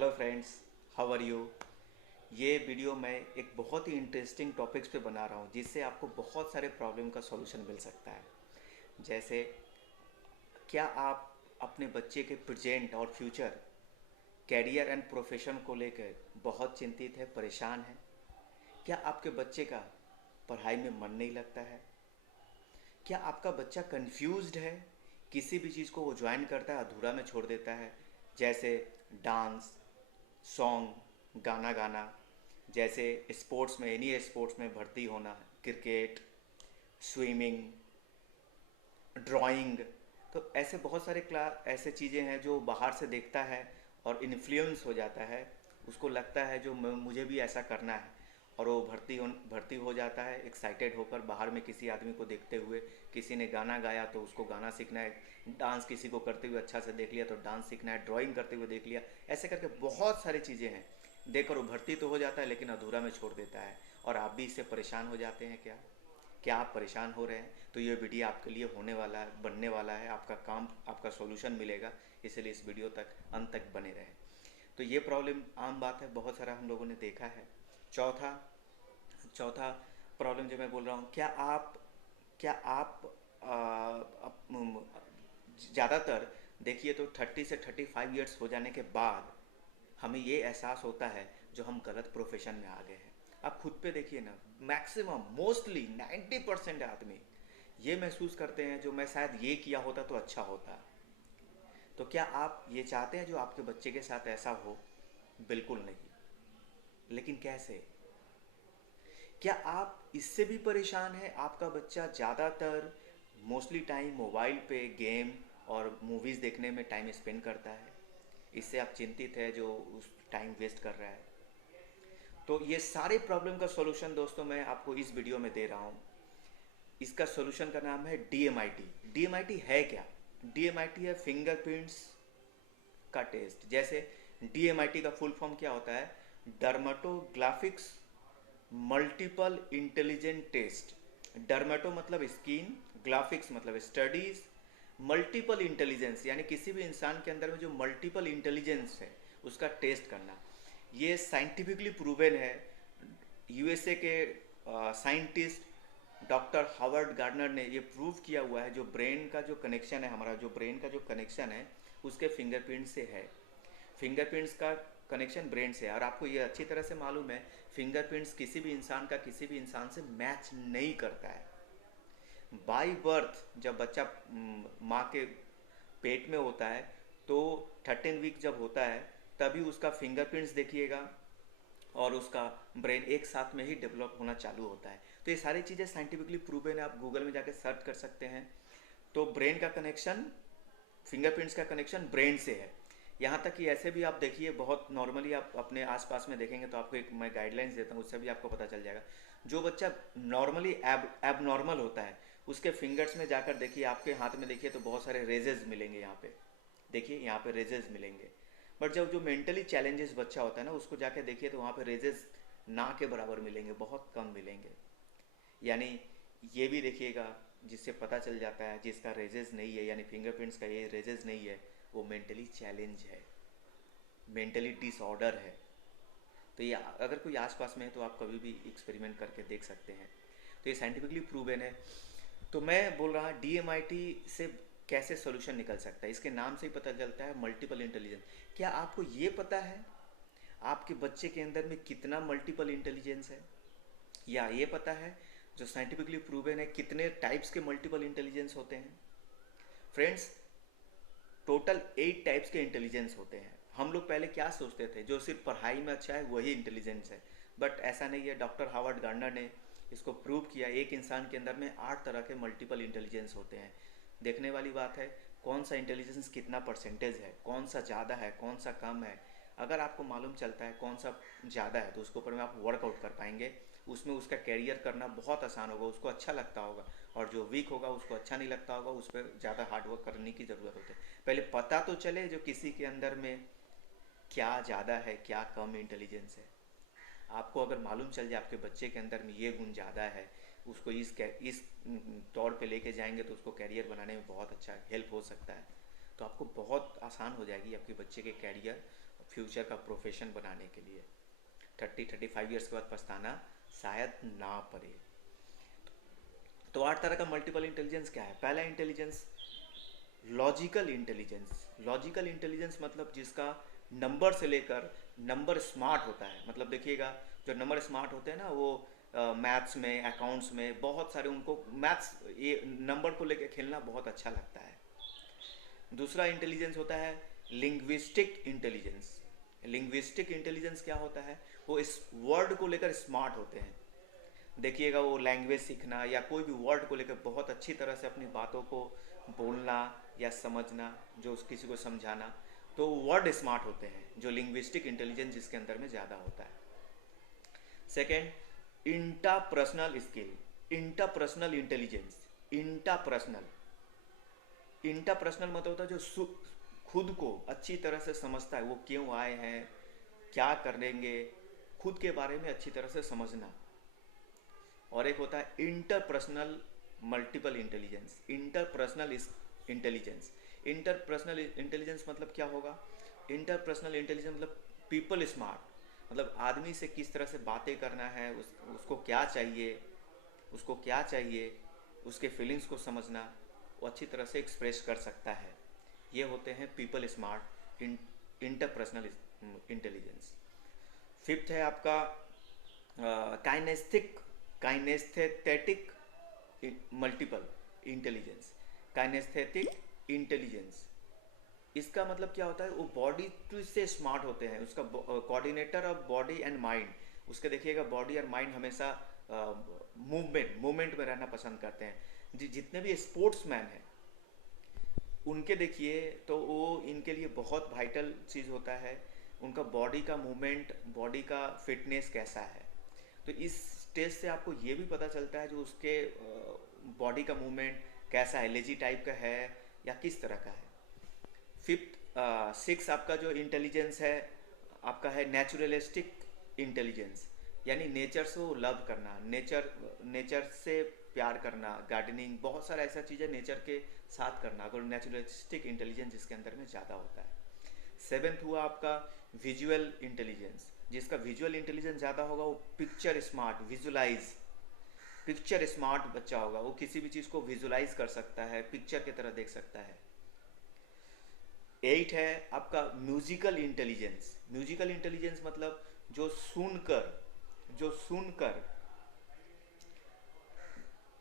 Hello friends, how are you. ये video मैं एक बहुत ही इंटरेस्टिंग टॉपिक्स पे बना रहा हूँ जिससे आपको बहुत सारे प्रॉब्लम का सॉल्यूशन मिल सकता है। जैसे, क्या आप अपने बच्चे के प्रेजेंट और फ्यूचर, कैरियर एंड प्रोफेशन को लेकर बहुत चिंतित है, परेशान है? क्या आपके बच्चे का पढ़ाई में मन नहीं लगता है? क्या आपका बच्चा कंफ्यूज्ड है? किसी भी चीज़ को वो ज्वाइन करता है अधूरा में छोड़ देता है, जैसे डांस, सॉन्ग, गाना गाना, जैसे स्पोर्ट्स में, एनी स्पोर्ट्स में भर्ती होना, क्रिकेट, स्विमिंग, ड्राइंग। तो ऐसे बहुत सारे क्लास ऐसे चीज़ें हैं जो बाहर से देखता है और इन्फ्लुएंस हो जाता है। उसको लगता है जो मुझे भी ऐसा करना है, और वो भर्ती हो जाता है एक्साइटेड होकर, बाहर में किसी आदमी को देखते हुए। किसी ने गाना गाया तो उसको गाना सीखना है, डांस किसी को करते हुए अच्छा से देख लिया तो डांस सीखना है, ड्राइंग करते हुए देख लिया। ऐसे करके बहुत सारी चीज़ें हैं, देखकर वो भर्ती तो हो जाता है लेकिन अधूरा में छोड़ देता है। और आप भी इससे परेशान हो जाते हैं क्या? क्या आप परेशान हो रहे हैं? तो ये वीडियो आपके लिए होने वाला है, बनने वाला है, आपका काम, आपका सॉल्यूशन मिलेगा। इसलिए इस वीडियो तक, अंत तक बने रहें। तो ये प्रॉब्लम आम बात है, बहुत सारा हम लोगों ने देखा है। चौथा चौथा प्रॉब्लम जो मैं बोल रहा हूँ, क्या आप ज़्यादातर देखिए तो 30 से 35 ईयर्स हो जाने के बाद हमें ये एहसास होता है जो हम गलत प्रोफेशन में आ गए हैं। आप खुद पे देखिए ना, मैक्सिमम, मोस्टली 90% आदमी ये महसूस करते हैं जो मैं शायद ये किया होता तो अच्छा होता। तो क्या आप ये चाहते हैं जो आपके बच्चे के साथ ऐसा हो? बिल्कुल नहीं। लेकिन कैसे? क्या आप इससे भी परेशान हैं, आपका बच्चा ज़्यादातर मोस्टली टाइम मोबाइल पे गेम और मूवीज़ देखने में टाइम स्पेंड करता है? इससे आप चिंतित है जो उस टाइम वेस्ट कर रहा है? तो ये सारे प्रॉब्लम का सॉल्यूशन दोस्तों मैं आपको इस वीडियो में दे रहा हूँ। इसका सॉल्यूशन का नाम है डीएमआईटी। डीएमआईटी है क्या? डीएमआईटी है फिंगरप्रिंट्स का टेस्ट। जैसे डीएमआईटी का फुल फॉर्म क्या होता है? डर्माटोग्राफिक्स मल्टीपल इंटेलिजेंट टेस्ट। डर्मेटो मतलब स्किन, ग्राफिक्स मतलब स्टडीज, मल्टीपल इंटेलिजेंस यानी किसी भी इंसान के अंदर में जो मल्टीपल इंटेलिजेंस है उसका टेस्ट करना। ये साइंटिफिकली प्रूवन है। यूएसए के साइंटिस्ट डॉक्टर हावर्ड गार्डनर ने ये प्रूव किया हुआ है, जो ब्रेन का जो कनेक्शन है, हमारा जो ब्रेन का जो कनेक्शन है उसके फिंगरप्रिंट से है। फिंगरप्रिंट्स का कनेक्शन ब्रेन से है, और आपको ये अच्छी तरह से मालूम है फिंगरप्रिंट्स किसी भी इंसान का किसी भी इंसान से मैच नहीं करता है। बाई बर्थ जब बच्चा माँ के पेट में होता है तो 13 वीक जब होता है तभी उसका फिंगरप्रिंट्स देखिएगा और उसका ब्रेन एक साथ में ही डेवलप होना चालू होता है। तो ये सारी चीज़ें साइंटिफिकली प्रूवन है, आप गूगल में जाकर सर्च कर सकते हैं। तो ब्रेन का कनेक्शन, फिंगरप्रिंट्स का कनेक्शन ब्रेन से है। यहाँ तक कि ऐसे भी आप देखिए, बहुत नॉर्मली आप अपने आसपास में देखेंगे तो आपको एक मैं गाइडलाइंस देता हूँ, उससे भी आपको पता चल जाएगा। जो बच्चा नॉर्मली एब नॉर्मल होता है उसके फिंगर्स में जाकर देखिए, आपके हाथ में देखिए तो बहुत सारे रेजेस मिलेंगे यहाँ पे। देखिए यहाँ पे रेजेस मिलेंगे। बट जब जो मेंटली चैलेंजेस बच्चा होता है ना, उसको जाके देखिए तो वहाँ पे रेजेस ना के बराबर मिलेंगे, बहुत कम मिलेंगे। यानी ये भी देखिएगा, जिससे पता चल जाता है जिसका रेजेस नहीं है, यानी फिंगरप्रिंट्स का ये रेजेस नहीं है, वो मेंटली चैलेंज है, मेंटली डिसऑर्डर है। तो ये अगर कोई आसपास में है तो आप कभी भी एक्सपेरिमेंट करके देख सकते हैं। तो ये साइंटिफिकली प्रूवन है। तो मैं बोल रहा डीएमआईटी से कैसे सोल्यूशन निकल सकता है, इसके नाम से ही पता चलता है, मल्टीपल इंटेलिजेंस। क्या आपको ये पता है आपके बच्चे के अंदर में कितना मल्टीपल इंटेलिजेंस है? या ये पता है, जो साइंटिफिकली प्रूवन है, कितने टाइप्स के मल्टीपल इंटेलिजेंस होते हैं? फ्रेंड्स, टोटल 8 टाइप्स के इंटेलिजेंस होते हैं। हम लोग पहले क्या सोचते थे, जो सिर्फ पढ़ाई में अच्छा है वही इंटेलिजेंस है। बट ऐसा नहीं है। डॉक्टर हावर्ड गार्डनर ने इसको प्रूव किया, एक इंसान के अंदर में 8 तरह के मल्टीपल इंटेलिजेंस होते हैं। देखने वाली बात है कौन सा इंटेलिजेंस कितना परसेंटेज है, कौन सा ज़्यादा है, कौन सा कम है। अगर आपको मालूम चलता है कौन सा ज़्यादा है तो उसके ऊपर में आप वर्कआउट कर पाएंगे, उसमें उसका कैरियर करना बहुत आसान होगा, उसको अच्छा लगता होगा। और जो वीक होगा उसको अच्छा नहीं लगता होगा, उस पर ज़्यादा हार्डवर्क करने की ज़रूरत होती है। पहले पता तो चले जो किसी के अंदर में क्या ज़्यादा है, क्या कम इंटेलिजेंस है। आपको अगर मालूम चल जाए आपके बच्चे के अंदर में ये गुण ज़्यादा है, उसको इस तौर पे लेके जाएंगे तो उसको कैरियर बनाने में बहुत अच्छा हेल्प हो सकता है। तो आपको बहुत आसान हो जाएगी आपके बच्चे के कैरियर फ्यूचर का प्रोफेशन बनाने के लिए। 30-35 ईयर्स के बाद पछताना शायद ना पड़े। तो 8 तरह का मल्टीपल इंटेलिजेंस क्या है? पहला intelligence logical intelligence. Logical intelligence मतलब जिसका नंबर से लेकर नंबर स्मार्ट होता है। मतलब देखिएगा, जो नंबर स्मार्ट होते हैं ना, वो मैथ्स में, अकाउंट्स में बहुत सारे, उनको मैथ्स, ये नंबर को लेकर खेलना बहुत अच्छा लगता है। दूसरा इंटेलिजेंस होता है लिंग्विस्टिक इंटेलिजेंस। लिंग्विस्टिक इंटेलिजेंस क्या होता है? वो इस वर्ड को लेकर स्मार्ट होते हैं। देखिएगा, वो लैंग्वेज सीखना या कोई भी वर्ड को लेकर बहुत अच्छी तरह से अपनी बातों को बोलना या समझना, जो किसी को समझाना, तो वर्ड स्मार्ट होते हैं, जो लिंग्विस्टिक इंटेलिजेंस जिसके अंदर में ज़्यादा होता है। Second, intrapersonal skill, intrapersonal intelligence. Intrapersonal intrapersonal मतलब होता है जो खुद को अच्छी तरह से समझता है, वो क्यों आए हैं, क्या करेंगे, खुद के बारे में अच्छी तरह से समझना। और एक होता है interpersonal multiple intelligence. Interpersonal intelligence. Interpersonal intelligence मतलब क्या होगा? इंटरपर्सनल इंटेलिजेंस मतलब पीपल स्मार्ट, मतलब आदमी से किस तरह से बातें करना है, उसको क्या चाहिए, उसको क्या चाहिए, उसके फीलिंग्स को समझना, वो अच्छी तरह से एक्सप्रेस कर सकता है। ये होते हैं people smart interpersonal intelligence. Fifth है आपका kinaesthetic multiple intelligence. Kinaesthetic intelligence, इसका मतलब क्या होता है? वो बॉडी से स्मार्ट होते हैं। उसका coordinator of body and mind, उसके देखिएगा बॉडी और माइंड हमेशा मूवमेंट में रहना पसंद करते हैं। जितने भी स्पोर्ट्समैन हैं उनके देखिए तो वो, इनके लिए बहुत वाइटल चीज़ होता है उनका बॉडी का मूवमेंट, बॉडी का फिटनेस कैसा है। तो इस टेस्ट से आपको ये भी पता चलता है जो उसके बॉडी का मूवमेंट कैसा है, लेजी टाइप का है या किस तरह का है। सिक्स आपका जो इंटेलिजेंस है आपका है नेचुरलिस्टिक इंटेलिजेंस, यानी नेचर से वो लव करना, नेचर से प्यार करना, गार्डनिंग, बहुत सारा ऐसा चीज़ है नेचर के साथ करना, अगर नेचुरलिस्टिक इंटेलिजेंस जिसके अंदर में ज़्यादा होता है। सेवेंथ हुआ आपका विजुअल इंटेलिजेंस। जिसका विजुअल इंटेलिजेंस ज़्यादा होगा वो पिक्चर स्मार्ट, पिक्चर स्मार्ट बच्चा होगा, वो किसी भी चीज़ को विजुलाइज कर सकता है, पिक्चर की तरह देख सकता है। 8 है आपका म्यूजिकल इंटेलिजेंस। म्यूजिकल इंटेलिजेंस मतलब जो सुनकर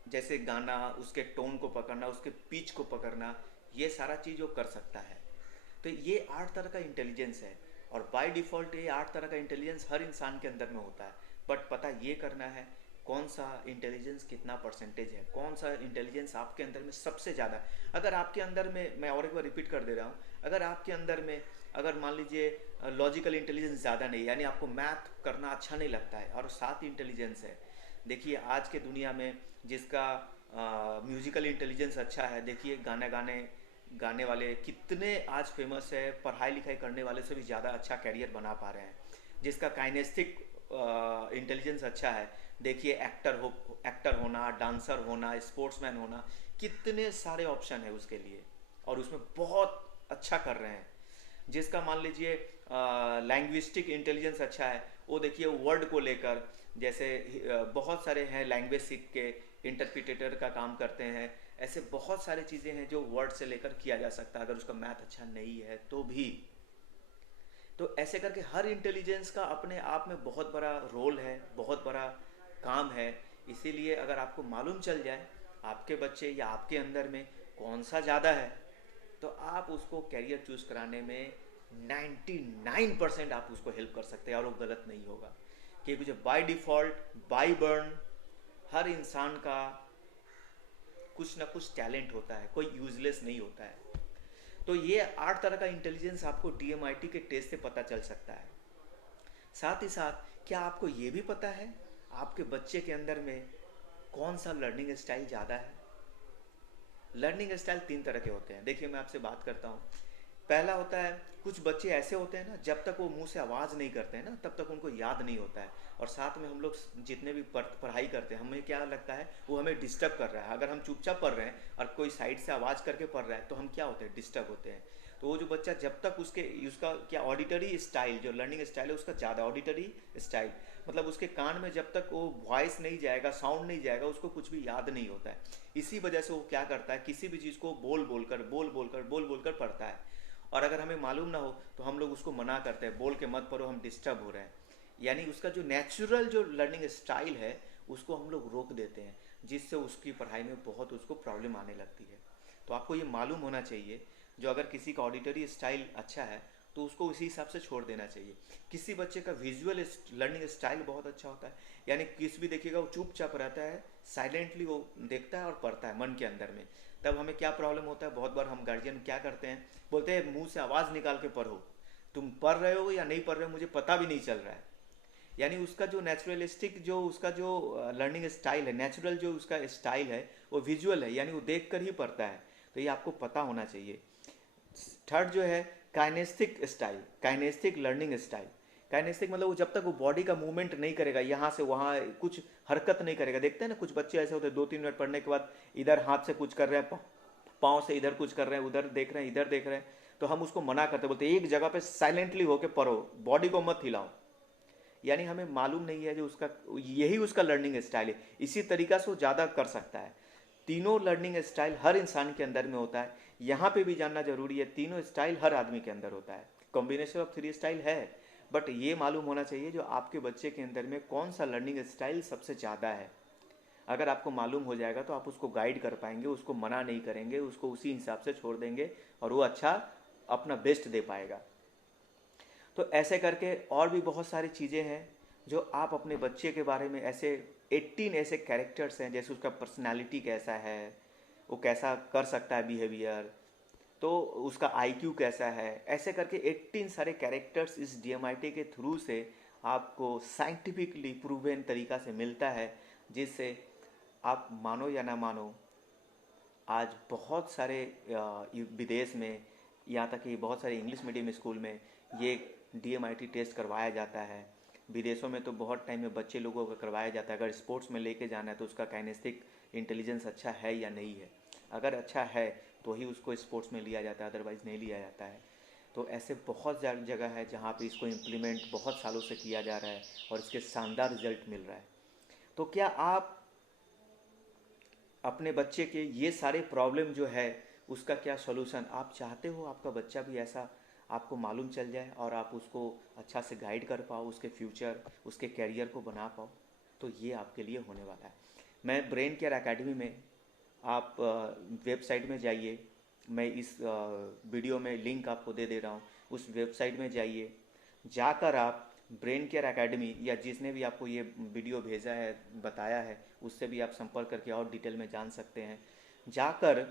जैसे गाना, उसके टोन को पकड़ना, उसके पिच को पकड़ना, ये सारा चीज़ वो कर सकता है। तो ये 8 तरह का इंटेलिजेंस है, और बाय डिफ़ॉल्ट ये 8 तरह का इंटेलिजेंस हर इंसान के अंदर में होता है। बट पता ये करना है कौन सा इंटेलिजेंस कितना परसेंटेज है, कौन सा इंटेलिजेंस आपके अंदर में सबसे ज़्यादा है। अगर आपके अंदर में, मैं और एक बार रिपीट कर दे रहा हूँ, अगर आपके अंदर में अगर मान लीजिए लॉजिकल इंटेलिजेंस ज़्यादा नहीं, यानी आपको मैथ करना अच्छा नहीं लगता है, और 7 इंटेलिजेंस है, देखिए आज के दुनिया में जिसका म्यूजिकल इंटेलिजेंस अच्छा है, देखिए गाने वाले कितने आज फेमस है, पढ़ाई लिखाई करने वाले से भी ज़्यादा अच्छा कैरियर बना पा रहे हैं। जिसका काइनेस्टिक इंटेलिजेंस अच्छा है, देखिए एक्टर होना, डांसर होना, स्पोर्ट्समैन होना, कितने सारे ऑप्शन है उसके लिए, और उसमें बहुत अच्छा कर रहे हैं। जिसका मान लीजिए लैंग्विस्टिक इंटेलिजेंस अच्छा है, वो देखिए वर्ड को लेकर, जैसे बहुत सारे हैं लैंग्वेज सीख के इंटरप्रिटेटर का काम करते हैं, ऐसे बहुत सारी चीज़ें हैं जो वर्ड से लेकर किया जा सकता है, अगर उसका मैथ अच्छा नहीं है तो भी। तो ऐसे करके हर इंटेलिजेंस का अपने आप में बहुत बड़ा रोल है, बहुत बड़ा काम है। इसीलिए अगर आपको मालूम चल जाए आपके बच्चे या आपके अंदर में कौन सा ज़्यादा है, तो आप उसको कैरियर चूज़ कराने में 99% आप उसको हेल्प कर सकते हैं, और वो गलत नहीं होगा। क्योंकि जो बाय डिफ़ॉल्ट, बाय बर्न, हर इंसान का कुछ ना कुछ टैलेंट होता है, कोई यूजलेस नहीं होता है। तो ये 8 तरह का इंटेलिजेंस आपको DMIT के टेस्ट से पता चल सकता है। साथ ही साथ क्या आपको ये भी पता है आपके बच्चे के अंदर में कौन सा लर्निंग स्टाइल ज़्यादा है? लर्निंग स्टाइल 3 तरह के होते हैं। देखिए मैं आपसे बात करता हूँ। पहला होता है, कुछ बच्चे ऐसे होते हैं ना, जब तक वो मुंह से आवाज़ नहीं करते हैं ना, तब तक उनको याद नहीं होता है। और साथ में हम लोग जितने भी पढ़ाई करते हैं, हमें क्या लगता है वो हमें डिस्टर्ब कर रहा है। अगर हम चुपचाप पढ़ रहे हैं और कोई साइड से आवाज़ करके पढ़ रहा है तो हम क्या होते हैं, डिस्टर्ब होते हैं। तो वो जो बच्चा जब तक उसका क्या ऑडिटरी स्टाइल, जो लर्निंग स्टाइल है उसका ज़्यादा ऑडिटरी स्टाइल, मतलब उसके कान में जब तक वो वॉइस नहीं जाएगा, साउंड नहीं जाएगा, उसको कुछ भी याद नहीं होता है। इसी वजह से वो क्या करता है, किसी भी चीज़ को बोल बोल कर पढ़ता है। और अगर हमें मालूम ना हो तो हम लोग उसको मना करते हैं, बोल के मत पढ़ो, हम डिस्टर्ब हो रहे हैं। यानी उसका जो नेचुरल जो लर्निंग स्टाइल है उसको हम लोग रोक देते हैं, जिससे उसकी पढ़ाई में बहुत उसको प्रॉब्लम आने लगती है। तो आपको ये मालूम होना चाहिए, जो अगर किसी का ऑडिटरी स्टाइल अच्छा है तो उसको उसी हिसाब से छोड़ देना चाहिए। किसी बच्चे का विजुअल लर्निंग स्टाइल बहुत अच्छा होता है, यानी किस भी देखिएगा वो चुपचाप रहता है, साइलेंटली वो देखता है और पढ़ता है मन के अंदर में। तब हमें क्या प्रॉब्लम होता है, बहुत बार हम गार्जियन क्या करते हैं, बोलते हैं मुंह से आवाज़ निकाल के पढ़ो, तुम पढ़ रहे हो या नहीं पढ़ रहे हो मुझे पता भी नहीं चल रहा है। यानी उसका जो नेचुरलिस्टिक जो उसका जो लर्निंग स्टाइल है, नेचुरल जो उसका स्टाइल है वो विजुअल है, यानी वो देख कर ही पढ़ता है। तो ये आपको पता होना चाहिए। थर्ड जो है kinaesthetic style, kinaesthetic learning style. Kinaesthetic मतलब वो जब तक वो बॉडी का मूवमेंट नहीं करेगा, यहाँ से वहाँ कुछ हरकत नहीं करेगा। देखते हैं ना कुछ बच्चे ऐसे होते हैं 2-3 मिनट पढ़ने के बाद इधर हाथ से कुछ कर रहे हैं, पाँव से इधर कुछ कर रहे हैं, उधर देख रहे हैं, इधर देख रहे हैं, तो हम उसको मना करते, बोलते एक जगह पे साइलेंटली होके पढ़ो, बॉडी को मत हिलाओ। यानी हमें मालूम नहीं है जो उसका, यही उसका लर्निंग स्टाइल है, इसी तरीका से वो ज़्यादा कर सकता है। तीनों लर्निंग स्टाइल हर इंसान के अंदर में होता है, यहाँ पे भी जानना जरूरी है, तीनों स्टाइल हर आदमी के अंदर होता है। कॉम्बिनेशन ऑफ 3 स्टाइल है, बट ये मालूम होना चाहिए जो आपके बच्चे के अंदर में कौन सा लर्निंग स्टाइल सबसे ज़्यादा है। अगर आपको मालूम हो जाएगा तो आप उसको गाइड कर पाएंगे, उसको मना नहीं करेंगे, उसको उसी हिसाब से छोड़ देंगे और वो अच्छा अपना बेस्ट दे पाएगा। तो ऐसे करके और भी बहुत सारी चीज़ें हैं जो आप अपने बच्चे के बारे में, ऐसे 18 ऐसे कैरेक्टर्स हैं, जैसे उसका पर्सनालिटी कैसा है, वो कैसा कर सकता है बिहेवियर, तो उसका आईक्यू कैसा है, ऐसे करके 18 सारे कैरेक्टर्स इस डीएमआईटी के थ्रू से आपको साइंटिफिकली प्रूवन तरीका से मिलता है, जिससे आप मानो या ना मानो, आज बहुत सारे विदेश में, यहाँ तक कि बहुत सारे इंग्लिश मीडियम स्कूल में ये डीएमआईटी टेस्ट करवाया जाता है। विदेशों में तो बहुत टाइम में बच्चे लोगों का करवाया जाता है। अगर स्पोर्ट्स में लेके जाना है तो उसका काइनेस्टिक इंटेलिजेंस अच्छा है या नहीं है, अगर अच्छा है तो ही उसको स्पोर्ट्स में लिया जाता है, अदरवाइज़ नहीं लिया जाता है। तो ऐसे बहुत जगह है जहाँ पे इसको इम्प्लीमेंट बहुत सालों से किया जा रहा है और इसके शानदार रिजल्ट मिल रहा है। तो क्या आप अपने बच्चे के ये सारे प्रॉब्लम जो है उसका क्या सॉल्यूशन आप चाहते हो, आपका बच्चा भी ऐसा आपको मालूम चल जाए और आप उसको अच्छा से गाइड कर पाओ, उसके फ्यूचर, उसके कैरियर को बना पाओ, तो ये आपके लिए होने वाला है। मैं ब्रेन केयर एकेडमी में, आप वेबसाइट में जाइए, मैं इस वीडियो में लिंक आपको दे दे रहा हूँ, उस वेबसाइट में जाइए, जाकर आप ब्रेन केयर एकेडमी या जिसने भी आपको ये वीडियो भेजा है, बताया है, उससे भी आप संपर्क करके और डिटेल में जान सकते हैं। जाकर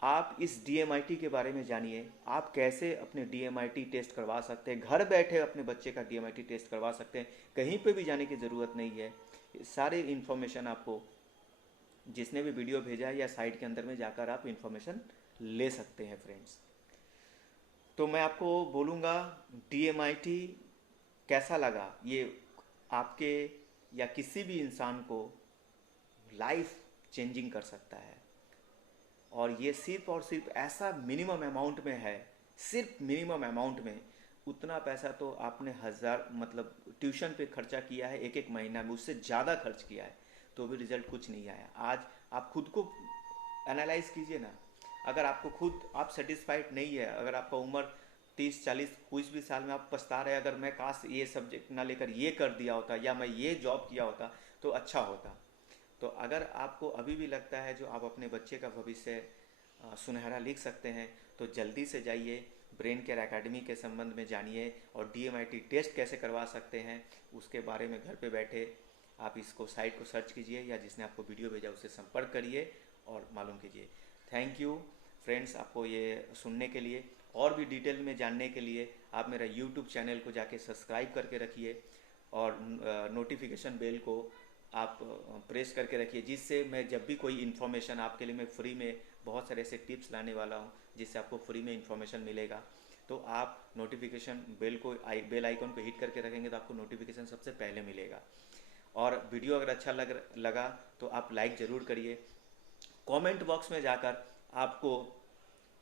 आप इस डीएमआईटी के बारे में जानिए, आप कैसे अपने डीएमआईटी टेस्ट करवा सकते हैं, घर बैठे अपने बच्चे का डीएमआईटी टेस्ट करवा सकते हैं, कहीं पे भी जाने की ज़रूरत नहीं है। सारे इन्फॉर्मेशन आपको जिसने भी वीडियो भेजा है या साइट के अंदर में जाकर आप इन्फॉर्मेशन ले सकते हैं फ्रेंड्स। तो मैं आपको बोलूँगा डीएमआईटी कैसा लगा, ये आपके या किसी भी इंसान को लाइफ चेंजिंग कर सकता है। और ये सिर्फ और सिर्फ ऐसा मिनिमम अमाउंट में है, सिर्फ मिनिमम अमाउंट में, उतना पैसा तो आपने हज़ार मतलब ट्यूशन पे खर्चा किया है एक एक महीना में, उससे ज़्यादा खर्च किया है, तो भी रिजल्ट कुछ नहीं आया। आज आप खुद को एनालाइज कीजिए ना, अगर आपको खुद आप सेटिस्फाइड नहीं है, अगर आपका उम्र 30-40 कुछ भी साल में आप पछता रहे, अगर मैं काश ये सब्जेक्ट ना लेकर ये कर दिया होता या मैं ये जॉब किया होता तो अच्छा होता। तो अगर आपको अभी भी लगता है जो आप अपने बच्चे का भविष्य सुनहरा लिख सकते हैं, तो जल्दी से जाइए, ब्रेन केयर एकेडमी के संबंध में जानिए और डीएमआईटी टेस्ट कैसे करवा सकते हैं उसके बारे में घर पे बैठे आप इसको साइट को सर्च कीजिए या जिसने आपको वीडियो भेजा उससे संपर्क करिए और मालूम कीजिए। थैंक यू फ्रेंड्स आपको ये सुनने के लिए। और भी डिटेल में जानने के लिए आप मेरा यूट्यूब चैनल को जाके सब्सक्राइब करके रखिए और नोटिफिकेशन बेल को आप प्रेस करके रखिए, जिससे मैं जब भी कोई इन्फॉर्मेशन आपके लिए, मैं फ्री में बहुत सारे ऐसे टिप्स लाने वाला हूँ जिससे आपको फ्री में इन्फॉर्मेशन मिलेगा। तो आप नोटिफिकेशन बेल आइकन को हिट करके रखेंगे तो आपको नोटिफिकेशन सबसे पहले मिलेगा। और वीडियो अगर अच्छा लगा तो आप लाइक ज़रूर करिए। कमेंट बॉक्स में जाकर आपको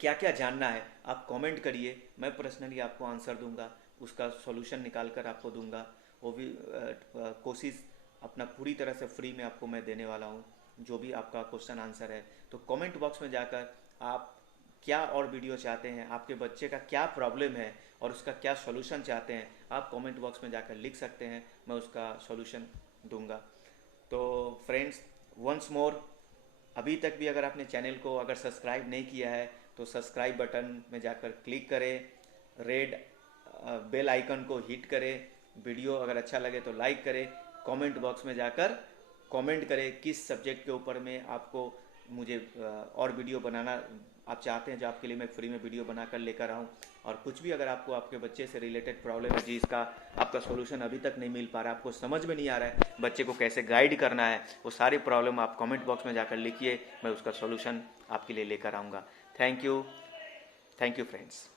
क्या क्या जानना है आप कमेंट करिए, मैं पर्सनली आपको आंसर दूंगा, उसका सॉल्यूशन निकाल कर आपको दूंगा। वो भी कोशिश अपना पूरी तरह से फ्री में आपको मैं देने वाला हूँ। जो भी आपका क्वेश्चन आंसर है तो कमेंट बॉक्स में जाकर आप क्या और वीडियो चाहते हैं, आपके बच्चे का क्या प्रॉब्लम है और उसका क्या सॉल्यूशन चाहते हैं, आप कमेंट बॉक्स में जाकर लिख सकते हैं, मैं उसका सॉल्यूशन दूंगा। तो फ्रेंड्स, वंस मोर, अभी तक भी अगर आपने चैनल को अगर सब्सक्राइब नहीं किया है तो सब्सक्राइब बटन में जाकर क्लिक करें, रेड बेल आइकन को हिट करें, वीडियो अगर अच्छा लगे तो लाइक करें, कमेंट बॉक्स में जाकर कमेंट करें किस सब्जेक्ट के ऊपर में आपको मुझे और वीडियो बनाना आप चाहते हैं, जो आपके लिए मैं फ्री में वीडियो बनाकर लेकर आऊँ। और कुछ भी अगर आपको आपके बच्चे से रिलेटेड प्रॉब्लम है जिसका आपका सॉल्यूशन अभी तक नहीं मिल पा रहा है, आपको समझ में नहीं आ रहा है बच्चे को कैसे गाइड करना है, वो सारी प्रॉब्लम आप कमेंट बॉक्स में जाकर लिखिए, मैं उसका सॉल्यूशन आपके लिए लेकर आऊँगा। Thank you friends.